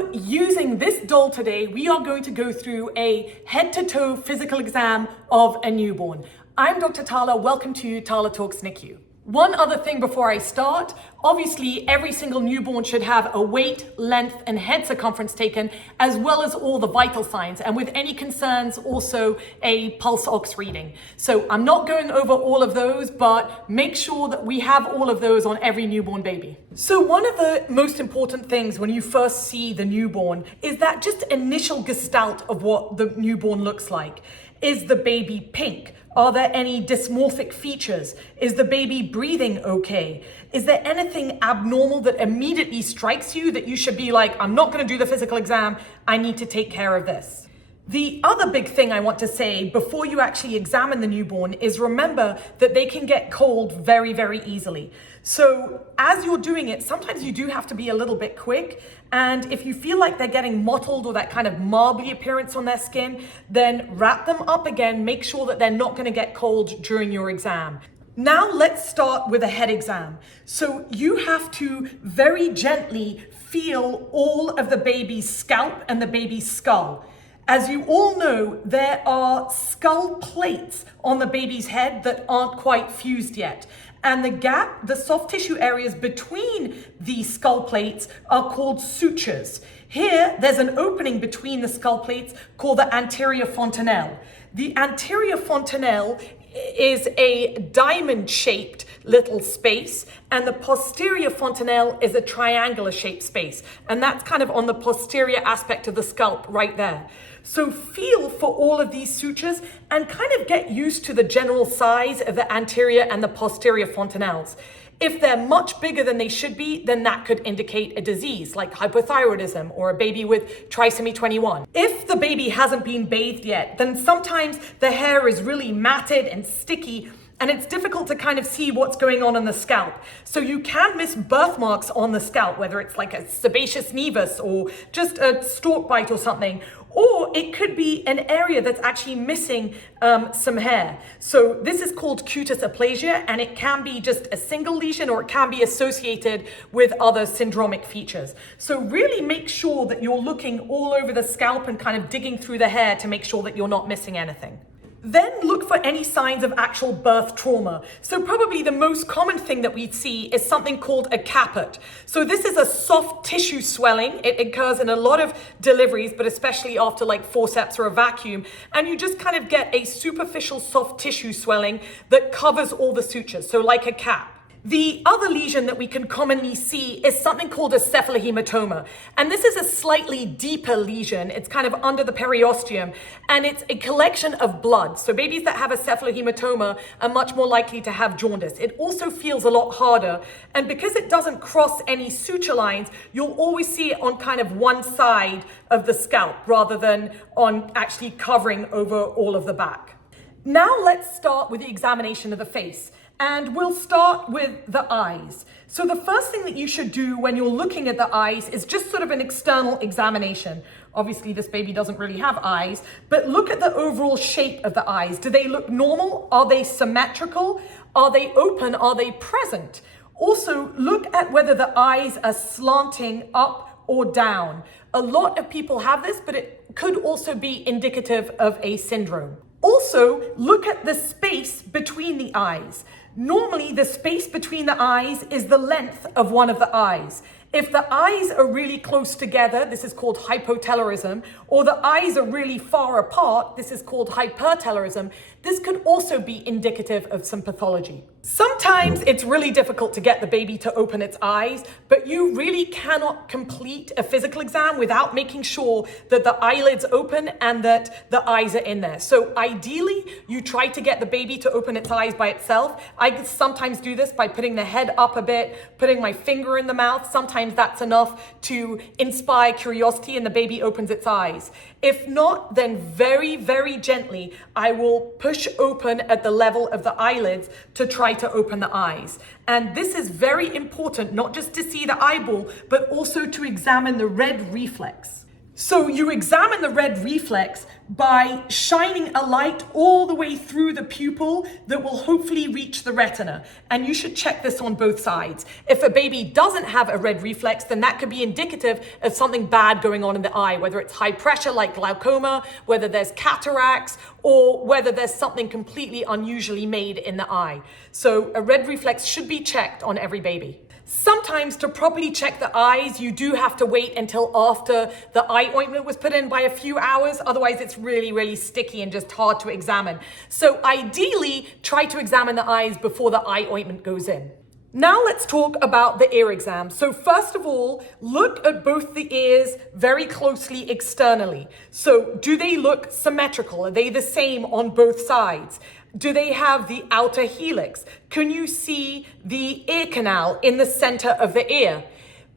So using this doll today, we are going to go through a head-to-toe physical exam of a newborn. I'm Dr. Tala, welcome to Tala Talks NICU. One other thing before I start, obviously every single newborn should have a weight, length, and head circumference taken, as well as all the vital signs, and with any concerns, also a pulse ox reading. So I'm not going over all of those, but make sure that we have all of those on every newborn baby. So one of the most important things when you first see the newborn is that just initial gestalt of what the newborn looks like. Is the baby pink? Are there any dysmorphic features? Is the baby breathing okay? Is there anything abnormal that immediately strikes you that you should be like, I'm not going to do the physical exam, I need to take care of this? The other big thing I want to say before you actually examine the newborn is remember that they can get cold very, very easily. So as you're doing it, sometimes you do have to be a little bit quick. And if you feel like they're getting mottled or that kind of marbly appearance on their skin, then wrap them up again. Make sure that they're not going to get cold during your exam. Now let's start with a head exam. So you have to very gently feel all of the baby's scalp and the baby's skull. As you all know, there are skull plates on the baby's head that aren't quite fused yet. And the gap, the soft tissue areas between the skull plates are called sutures. Here, there's an opening between the skull plates called the anterior fontanelle. The anterior fontanelle is a diamond-shaped little space, and the posterior fontanelle is a triangular-shaped space. And that's kind of on the posterior aspect of the scalp right there. So feel for all of these sutures and kind of get used to the general size of the anterior and the posterior fontanelles. If they're much bigger than they should be, then that could indicate a disease like hypothyroidism or a baby with trisomy 21. If the baby hasn't been bathed yet, then sometimes the hair is really matted and sticky, and it's difficult to kind of see what's going on in the scalp. So you can miss birthmarks on the scalp, whether it's like a sebaceous nevus or just a stork bite or something. Or it could be an area that's actually missing some hair. So this is called cutis aplasia, and it can be just a single lesion or it can be associated with other syndromic features. So really make sure that you're looking all over the scalp and kind of digging through the hair to make sure that you're not missing anything. Then look for any signs of actual birth trauma. So probably the most common thing that we'd see is something called a caput. So this is a soft tissue swelling. It occurs in a lot of deliveries, but especially after like forceps or a vacuum. And you just kind of get a superficial soft tissue swelling that covers all the sutures, so like a cap. The other lesion that we can commonly see is something called a cephalohematoma. And this is a slightly deeper lesion. It's kind of under the periosteum, and it's a collection of blood. So babies that have a cephalohematoma are much more likely to have jaundice. It also feels a lot harder. And because it doesn't cross any suture lines, you'll always see it on kind of one side of the scalp rather than on actually covering over all of the back. Now let's start with the examination of the face. And we'll start with the eyes. So the first thing that you should do when you're looking at the eyes is just sort of an external examination. Obviously, this baby doesn't really have eyes, but look at the overall shape of the eyes. Do they look normal? Are they symmetrical? Are they open? Are they present? Also, look at whether the eyes are slanting up or down. A lot of people have this, but it could also be indicative of a syndrome. Also, look at the space between the eyes. Normally, the space between the eyes is the length of one of the eyes. If the eyes are really close together, this is called hypotelorism, or the eyes are really far apart, this is called hypertelorism. This could also be indicative of some pathology. Sometimes it's really difficult to get the baby to open its eyes, but you really cannot complete a physical exam without making sure that the eyelids open and that the eyes are in there. So ideally, you try to get the baby to open its eyes by itself. I sometimes do this by putting the head up a bit, putting my finger in the mouth. Sometimes that's enough to inspire curiosity and the baby opens its eyes. If not, then very, very gently, I will push open at the level of the eyelids to try to open the eyes. And this is very important, not just to see the eyeball, but also to examine the red reflex. So you examine the red reflex by shining a light all the way through the pupil that will hopefully reach the retina. And you should check this on both sides. If a baby doesn't have a red reflex, then that could be indicative of something bad going on in the eye, whether it's high pressure like glaucoma, whether there's cataracts, or whether there's something completely unusually made in the eye. So a red reflex should be checked on every baby. Sometimes to properly check the eyes, you do have to wait until after the eye ointment was put in by a few hours. Otherwise, it's really, really sticky and just hard to examine. So ideally, try to examine the eyes before the eye ointment goes in. Now let's talk about the ear exam. So first of all, look at both the ears very closely externally. So do they look symmetrical? Are they the same on both sides? Do they have the outer helix? Can you see the ear canal in the center of the ear?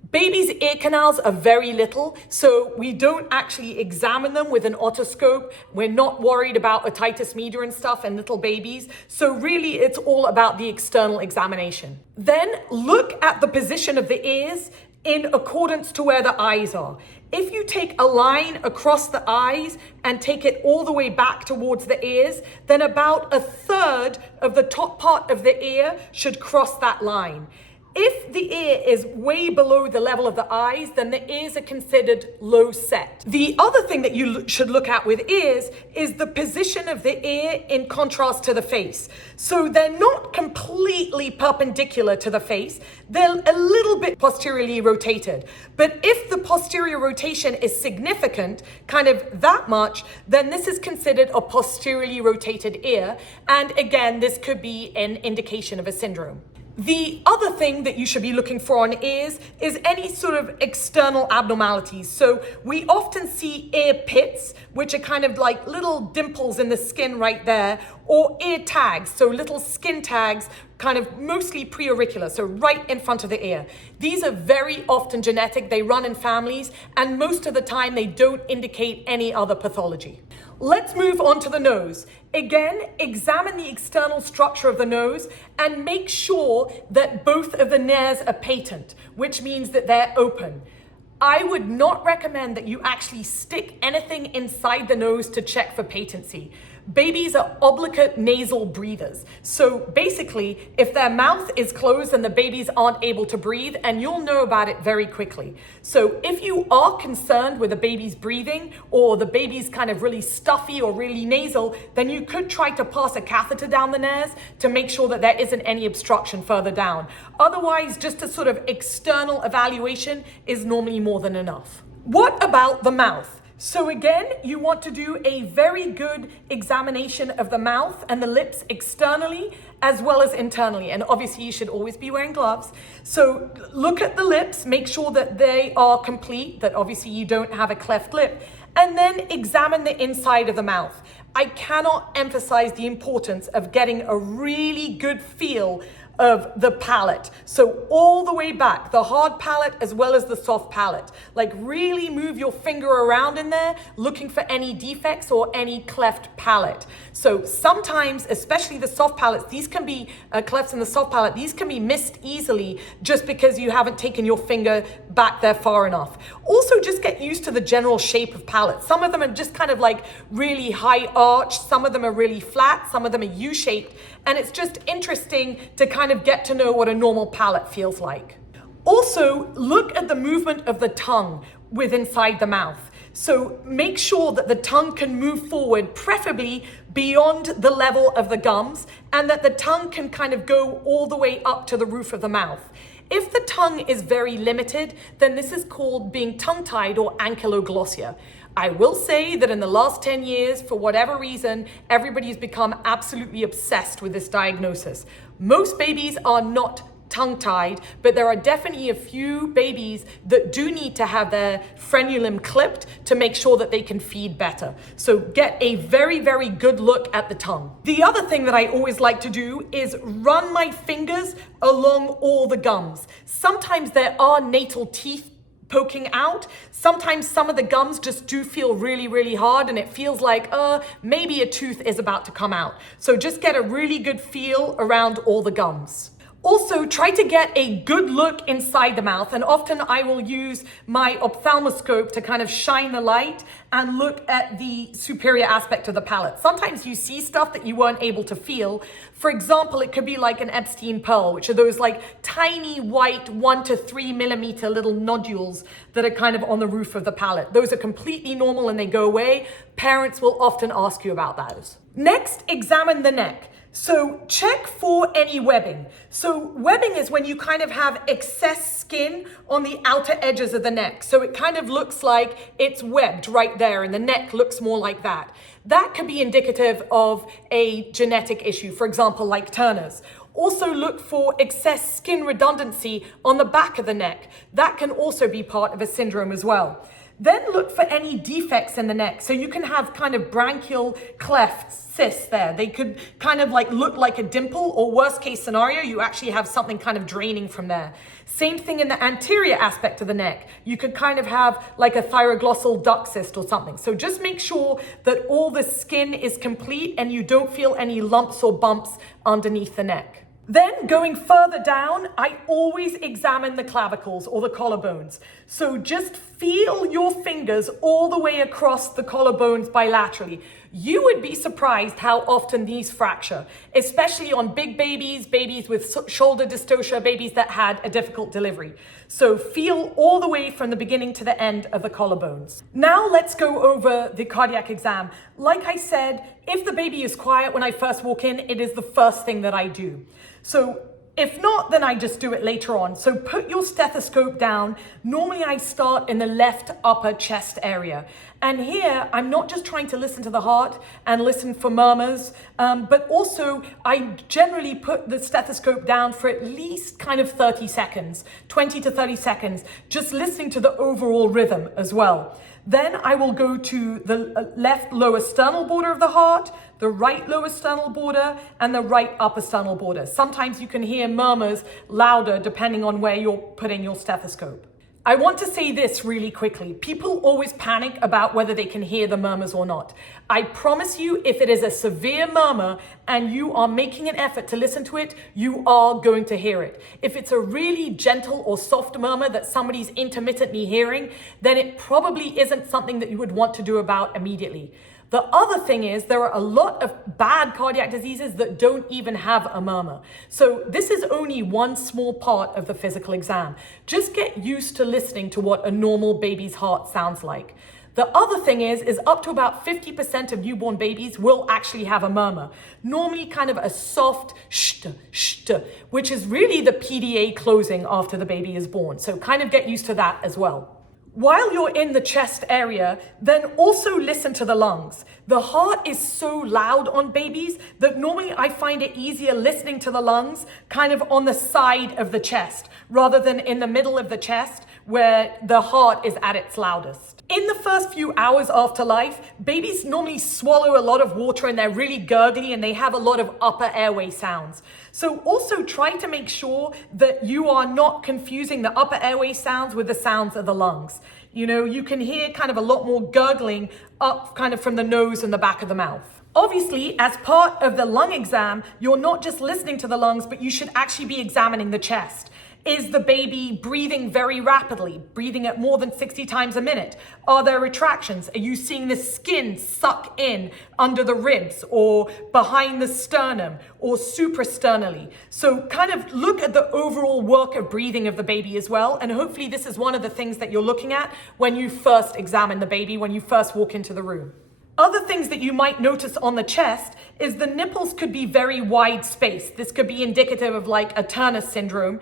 Babies' ear canals are very little, so we don't actually examine them with an otoscope. We're not worried about otitis media and stuff in little babies. So really, it's all about the external examination. Then look at the position of the ears in accordance to where the eyes are. If you take a line across the eyes and take it all the way back towards the ears, then about a third of the top part of the ear should cross that line. If the ear is way below the level of the eyes, then the ears are considered low set. The other thing that you should look at with ears is the position of the ear in contrast to the face. So they're not completely perpendicular to the face. They're a little bit posteriorly rotated. But if the posterior rotation is significant, kind of that much, then this is considered a posteriorly rotated ear. And again, this could be an indication of a syndrome. The other thing that you should be looking for on ears is any sort of external abnormalities. So we often see ear pits, which are kind of like little dimples in the skin right there, or ear tags, so little skin tags, kind of mostly preauricular, so right in front of the ear. These are very often genetic, they run in families, and most of the time they don't indicate any other pathology. Let's move on to the nose. Again, examine the external structure of the nose and make sure that both of the nares are patent, which means that they're open. I would not recommend that you actually stick anything inside the nose to check for patency. Babies are obligate nasal breathers. So basically, if their mouth is closed, then the babies aren't able to breathe, and you'll know about it very quickly. So if you are concerned with a baby's breathing, or the baby's kind of really stuffy or really nasal, then you could try to pass a catheter down the nares to make sure that there isn't any obstruction further down. Otherwise, just a sort of external evaluation is normally more than enough. What about the mouth? So again, you want to do a very good examination of the mouth and the lips externally as well as internally. And obviously you should always be wearing gloves. So look at the lips, make sure that they are complete, that obviously you don't have a cleft lip, and then examine the inside of the mouth. I cannot emphasize the importance of getting a really good feel of the palate. So all the way back, the hard palate as well as the soft palate. Like really move your finger around in there, looking for any defects or any cleft palate. So sometimes, especially the soft palates, these can be clefts in the soft palate, these can be missed easily just because you haven't taken your finger back there far enough. Also, just get used to the general shape of palates. Some of them are just kind of like really high arch, some of them are really flat, some of them are U-shaped, and it's just interesting to kind of get to know what a normal palate feels like. Also, look at the movement of the tongue inside the mouth. So make sure that the tongue can move forward, preferably beyond the level of the gums, and that the tongue can kind of go all the way up to the roof of the mouth. If the tongue is very limited, then this is called being tongue-tied or ankylosing. I will say that in the last 10 years, for whatever reason, everybody's become absolutely obsessed with this diagnosis. Most babies are not tongue-tied, but there are definitely a few babies that do need to have their frenulum clipped to make sure that they can feed better. So get a very, very good look at the tongue. The other thing that I always like to do is run my fingers along all the gums. Sometimes there are natal teeth poking out. Sometimes some of the gums just do feel really, really hard, and it feels like, maybe a tooth is about to come out. So just get a really good feel around all the gums. Also, try to get a good look inside the mouth, and often I will use my ophthalmoscope to kind of shine the light and look at the superior aspect of the palate. Sometimes you see stuff that you weren't able to feel. For example, it could be like an Epstein pearl, which are those like tiny white 1 to 3 millimeter little nodules that are kind of on the roof of the palate. Those are completely normal and they go away. Parents will often ask you about those. Next, examine the neck. So check for any webbing. So webbing is when you kind of have excess skin on the outer edges of the neck. So it kind of looks like it's webbed right there and the neck looks more like that. That could be indicative of a genetic issue, for example, like Turner's. Also look for excess skin redundancy on the back of the neck. That can also be part of a syndrome as well. Then look for any defects in the neck. So you can have kind of branchial clefts, cysts there. They could kind of like look like a dimple, or worst case scenario, you actually have something kind of draining from there. Same thing in the anterior aspect of the neck. You could kind of have like a thyroglossal duct cyst or something. So just make sure that all the skin is complete and you don't feel any lumps or bumps underneath the neck. Then going further down, I always examine the clavicles or the collarbones. So just feel your fingers all the way across the collarbones bilaterally. You would be surprised how often these fracture, especially on big babies, babies with shoulder dystocia, babies that had a difficult delivery. So feel all the way from the beginning to the end of the collarbones. Now let's go over the cardiac exam. Like I said, if the baby is quiet when I first walk in, it is the first thing that I do. So if not, then I just do it later on. So put your stethoscope down. Normally I start in the left upper chest area. And here, I'm not just trying to listen to the heart and listen for murmurs, but also I generally put the stethoscope down for at least kind of 30 seconds, 20 to 30 seconds, just listening to the overall rhythm as well. Then I will go to the left lower sternal border of the heart, the right lower sternal border, and the right upper sternal border. Sometimes you can hear murmurs louder depending on where you're putting your stethoscope. I want to say this really quickly. People always panic about whether they can hear the murmurs or not. I promise you, if it is a severe murmur and you are making an effort to listen to it, you are going to hear it. If it's a really gentle or soft murmur that somebody's intermittently hearing, then it probably isn't something that you would want to do about immediately. The other thing is there are a lot of bad cardiac diseases that don't even have a murmur. So this is only one small part of the physical exam. Just get used to listening to what a normal baby's heart sounds like. The other thing is up to about 50% of newborn babies will actually have a murmur. Normally kind of a soft sht, which is really the PDA closing after the baby is born. So kind of get used to that as well. While you're in the chest area, then also listen to the lungs. The heart is so loud on babies that normally I find it easier listening to the lungs kind of on the side of the chest rather than in the middle of the chest where the heart is at its loudest. In the first few hours after life, babies normally swallow a lot of water and they're really gurgly and they have a lot of upper airway sounds. So also try to make sure that you are not confusing the upper airway sounds with the sounds of the lungs. You know, you can hear kind of a lot more gurgling up kind of from the nose and the back of the mouth. Obviously, as part of the lung exam, you're not just listening to the lungs, but you should actually be examining the chest. Is the baby breathing very rapidly, breathing at more than 60 times a minute? Are there retractions? Are you seeing the skin suck in under the ribs or behind the sternum or suprasternally? So kind of look at the overall work of breathing of the baby as well. And hopefully this is one of the things that you're looking at when you first examine the baby, when you first walk into the room. Other things that you might notice on the chest is the nipples could be very wide spaced. This could be indicative of like a Turner syndrome.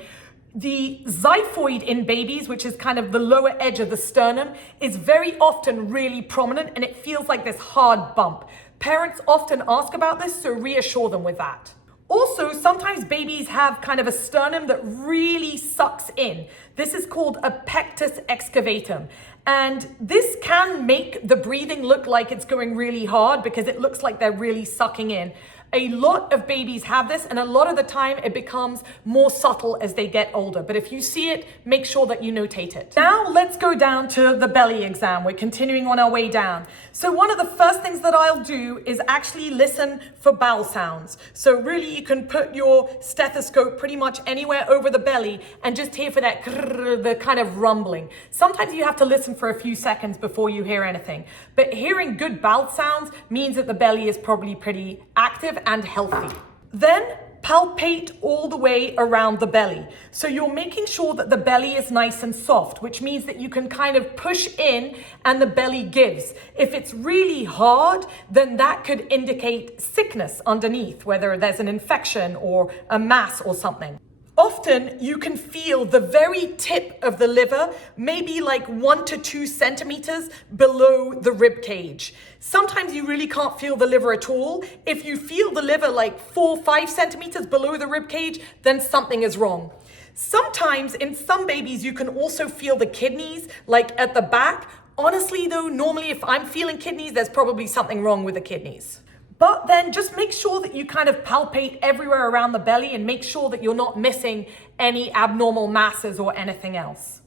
The xiphoid in babies, which is kind of the lower edge of the sternum, is very often really prominent and it feels like this hard bump. Parents often ask about this, so reassure them with that. Also, sometimes babies have kind of a sternum that really sucks in. This is called a pectus excavatum. And this can make the breathing look like it's going really hard because it looks like they're really sucking in. A lot of babies have this, and a lot of the time it becomes more subtle as they get older. But if you see it, make sure that you notate it. Now let's go down to the belly exam. We're continuing on our way down. So one of the first things that I'll do is actually listen for bowel sounds. So really you can put your stethoscope pretty much anywhere over the belly and just hear for that grrr, the kind of rumbling. Sometimes you have to listen for a few seconds before you hear anything. But hearing good bowel sounds means that the belly is probably pretty active and healthy. Then palpate all the way around the belly. So you're making sure that the belly is nice and soft, which means that you can kind of push in and the belly gives. If it's really hard, then that could indicate sickness underneath, whether there's an infection or a mass or something. Often you can feel the very tip of the liver, maybe like 1 to 2 centimeters below the rib cage. Sometimes you really can't feel the liver at all. If you feel the liver like 4 or 5 centimeters below the rib cage, then something is wrong. Sometimes in some babies, you can also feel the kidneys like at the back. Honestly though, normally if I'm feeling kidneys, there's probably something wrong with the kidneys. But then just make sure that you kind of palpate everywhere around the belly and make sure that you're not missing any abnormal masses or anything else.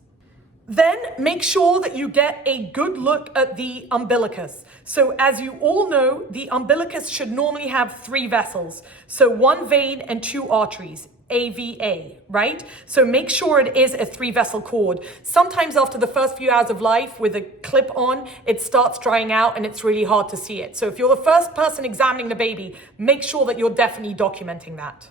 Then make sure that you get a good look at the umbilicus. So as you all know, the umbilicus should normally have 3 vessels. So 1 vein and 2 arteries. AVA, right? So make sure it is a 3-vessel cord. Sometimes after the first few hours of life with a clip on, it starts drying out and it's really hard to see it. So if you're the first person examining the baby, make sure that you're definitely documenting that.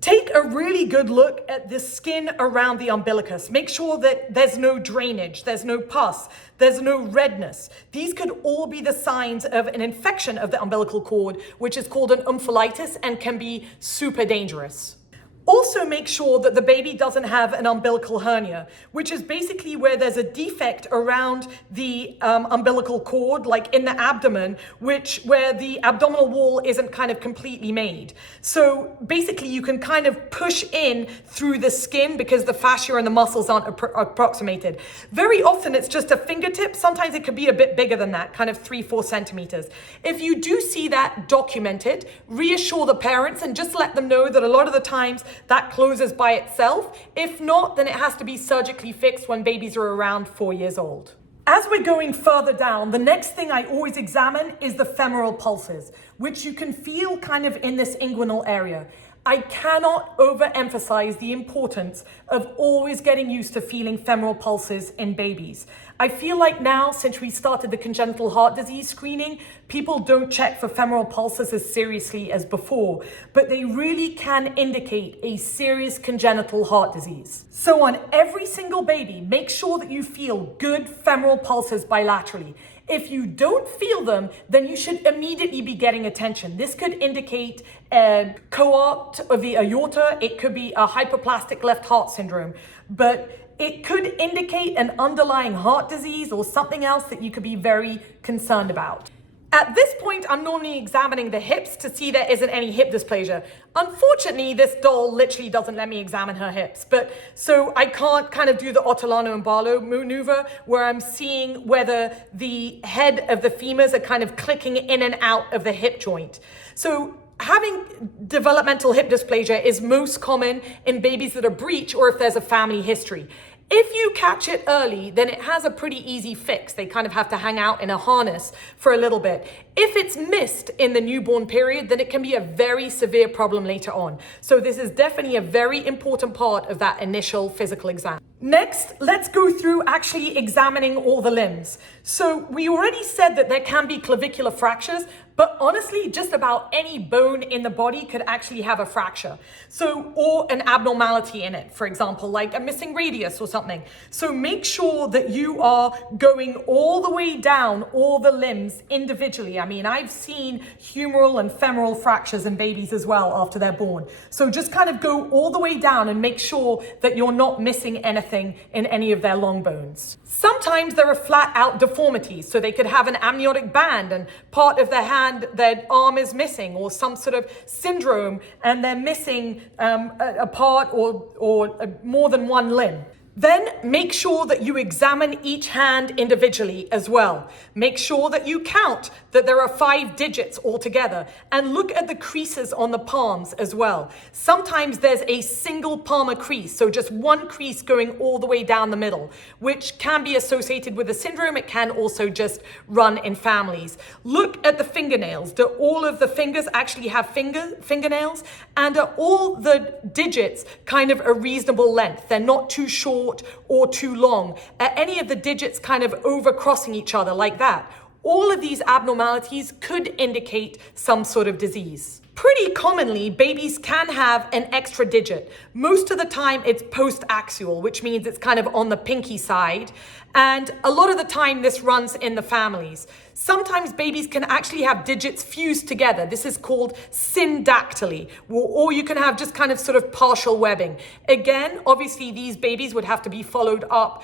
Take a really good look at the skin around the umbilicus. Make sure that there's no drainage, there's no pus, there's no redness. These could all be the signs of an infection of the umbilical cord, which is called an umbilitis and can be super dangerous. Also make sure that the baby doesn't have an umbilical hernia, which is basically where there's a defect around the umbilical cord, like in the abdomen, where the abdominal wall isn't kind of completely made. So basically you can kind of push in through the skin because the fascia and the muscles aren't approximated. Very often it's just a fingertip. Sometimes it could be a bit bigger than that, kind of 3-4 centimeters. If you do see that, document it, reassure the parents and just let them know that a lot of the times that closes by itself. If not, then it has to be surgically fixed when babies are around 4 years old. As we're going further down, the next thing I always examine is the femoral pulses, which you can feel kind of in this inguinal area. I cannot overemphasize the importance of always getting used to feeling femoral pulses in babies. I feel like now, since we started the congenital heart disease screening, people don't check for femoral pulses as seriously as before, but they really can indicate a serious congenital heart disease. So on every single baby, make sure that you feel good femoral pulses bilaterally. If you don't feel them, then you should immediately be getting attention. This could indicate a co-opt of the aorta. It could be a hypoplastic left heart syndrome, but it could indicate an underlying heart disease or something else that you could be very concerned about. At this point, I'm normally examining the hips to see there isn't any hip dysplasia. Unfortunately, this doll literally doesn't let me examine her hips. So I can't kind of do the Ortolano and Barlow maneuver where I'm seeing whether the head of the femurs are kind of clicking in and out of the hip joint. So having developmental hip dysplasia is most common in babies that are breech or if there's a family history. If you catch it early, then it has a pretty easy fix. They kind of have to hang out in a harness for a little bit. If it's missed in the newborn period, then it can be a very severe problem later on. So this is definitely a very important part of that initial physical exam. Next, let's go through actually examining all the limbs. So we already said that there can be clavicular fractures, but honestly, just about any bone in the body could actually have a fracture. Or an abnormality in it, for example, like a missing radius or something. So make sure that you are going all the way down all the limbs individually. I mean, I've seen humeral and femoral fractures in babies as well after they're born. So just kind of go all the way down and make sure that you're not missing anything in any of their long bones. Sometimes there are flat out deformities. So they could have an amniotic band and part of their hand, their arm is missing, or some sort of syndrome and they're missing a part or more than one limb. Then make sure that you examine each hand individually as well. Make sure that you count that there are 5 digits altogether and look at the creases on the palms as well. Sometimes there's a single palmar crease, so just one crease going all the way down the middle, which can be associated with a syndrome. It can also just run in families. Look at the fingernails. Do all of the fingers actually have fingernails? And are all the digits kind of a reasonable length? They're not too short or too long. Are any of the digits kind of over crossing each other like that? All of these abnormalities could indicate some sort of disease. Pretty commonly, babies can have an extra digit. Most of the time, it's post-axial, which means it's kind of on the pinky side. And a lot of the time, this runs in the families. Sometimes babies can actually have digits fused together. This is called syndactyly, or you can have just kind of sort of partial webbing. Again, obviously, these babies would have to be followed up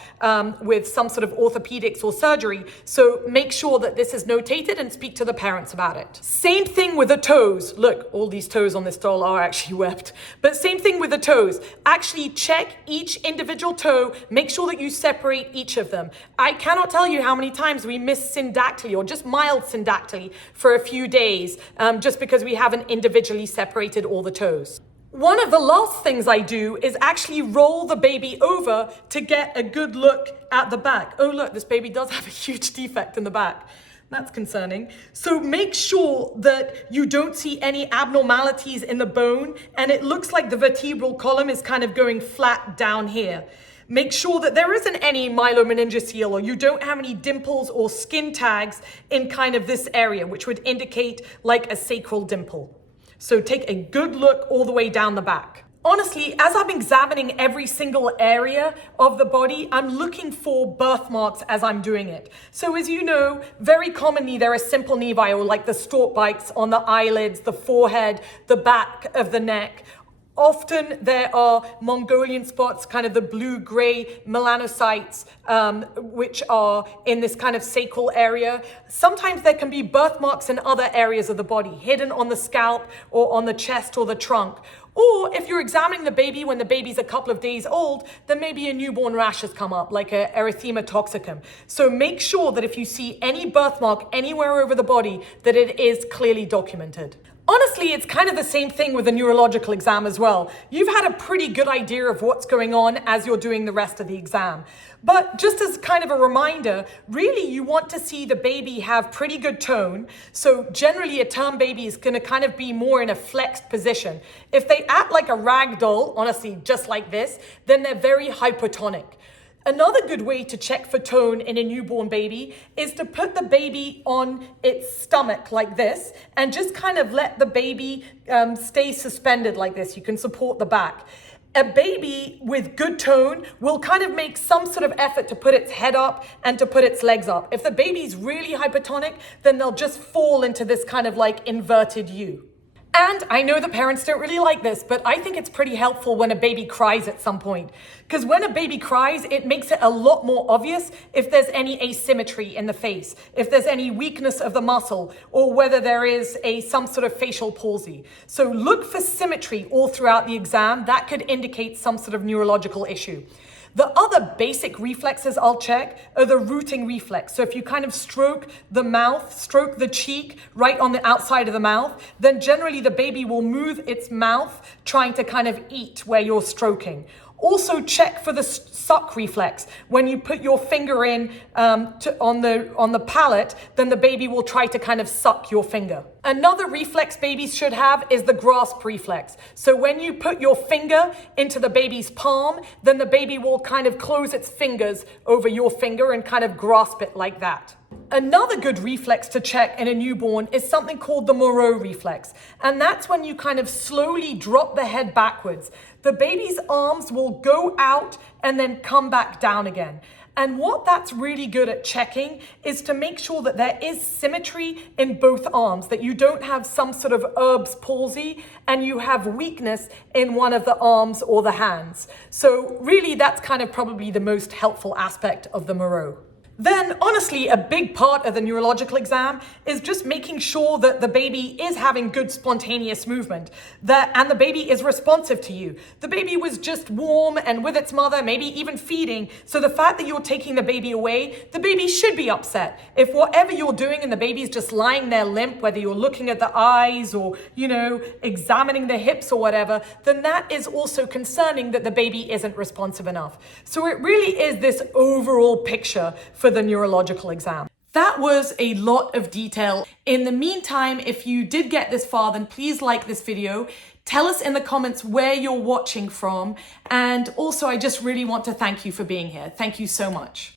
with some sort of orthopedics or surgery. So make sure that this is notated and speak to the parents about it. Same thing with the toes. Look, all these toes on this doll are actually webbed. But same thing with the toes. Actually check each individual toe. Make sure that you separate each of them. I cannot tell you how many times we miss syndactyly or just mild syndactyly for a few days just because we haven't individually separated all the toes. One of the last things I do is actually roll the baby over to get a good look at the back. Oh, look, this baby does have a huge defect in the back. That's concerning. So make sure that you don't see any abnormalities in the bone, and it looks like the vertebral column is kind of going flat down here. Make sure that there isn't any myelomeningocele or you don't have any dimples or skin tags in kind of this area, which would indicate like a sacral dimple. So take a good look all the way down the back. Honestly, as I'm examining every single area of the body, I'm looking for birthmarks as I'm doing it. So as you know, very commonly there are simple nevi, or like the stork bites on the eyelids, the forehead, the back of the neck. Often there are Mongolian spots, kind of the blue-gray melanocytes, which are in this kind of sacral area. Sometimes there can be birthmarks in other areas of the body, hidden on the scalp or on the chest or the trunk. Or if you're examining the baby when the baby's a couple of days old, then maybe a newborn rash has come up, like a erythema toxicum. So make sure that if you see any birthmark anywhere over the body, that it is clearly documented. Honestly, it's kind of the same thing with the neurological exam as well. You've had a pretty good idea of what's going on as you're doing the rest of the exam. But just as kind of a reminder, really you want to see the baby have pretty good tone. So generally a term baby is going to kind of be more in a flexed position. If they act like a rag doll, honestly, just like this, then they're very hypotonic. Another good way to check for tone in a newborn baby is to put the baby on its stomach like this and just kind of let the baby stay suspended like this. You can support the back. A baby with good tone will kind of make some sort of effort to put its head up and to put its legs up. If the baby's really hypotonic, then they'll just fall into this kind of like inverted U. And I know the parents don't really like this, but I think it's pretty helpful when a baby cries at some point. Because when a baby cries, it makes it a lot more obvious if there's any asymmetry in the face, if there's any weakness of the muscle, or whether there is some sort of facial palsy. So look for symmetry all throughout the exam. That could indicate some sort of neurological issue. The other basic reflexes I'll check are the rooting reflex. So if you kind of stroke the mouth, stroke the cheek right on the outside of the mouth, then generally the baby will move its mouth trying to kind of eat where you're stroking. Also check for the suck reflex. When you put your finger in on the palate, then the baby will try to kind of suck your finger. Another reflex babies should have is the grasp reflex. So when you put your finger into the baby's palm, then the baby will kind of close its fingers over your finger and kind of grasp it like that. Another good reflex to check in a newborn is something called the Moro reflex. And that's when you kind of slowly drop the head backwards. The baby's arms will go out and then come back down again. And what that's really good at checking is to make sure that there is symmetry in both arms, that you don't have some sort of Erb's palsy and you have weakness in one of the arms or the hands. So really that's kind of probably the most helpful aspect of the Moro. then honestly, a big part of the neurological exam is just making sure that the baby is having good spontaneous movement, and the baby is responsive to you. The baby was just warm and with its mother, maybe even feeding. So the fact that you're taking the baby away, the baby should be upset. If whatever you're doing and the baby's just lying there limp, whether you're looking at the eyes or, examining the hips or whatever, then that is also concerning that the baby isn't responsive enough. So it really is this overall picture for the neurological exam. That was a lot of detail. In the meantime, if you did get this far, then please like this video. Tell us in the comments where you're watching from. And also, I just really want to thank you for being here. Thank you so much.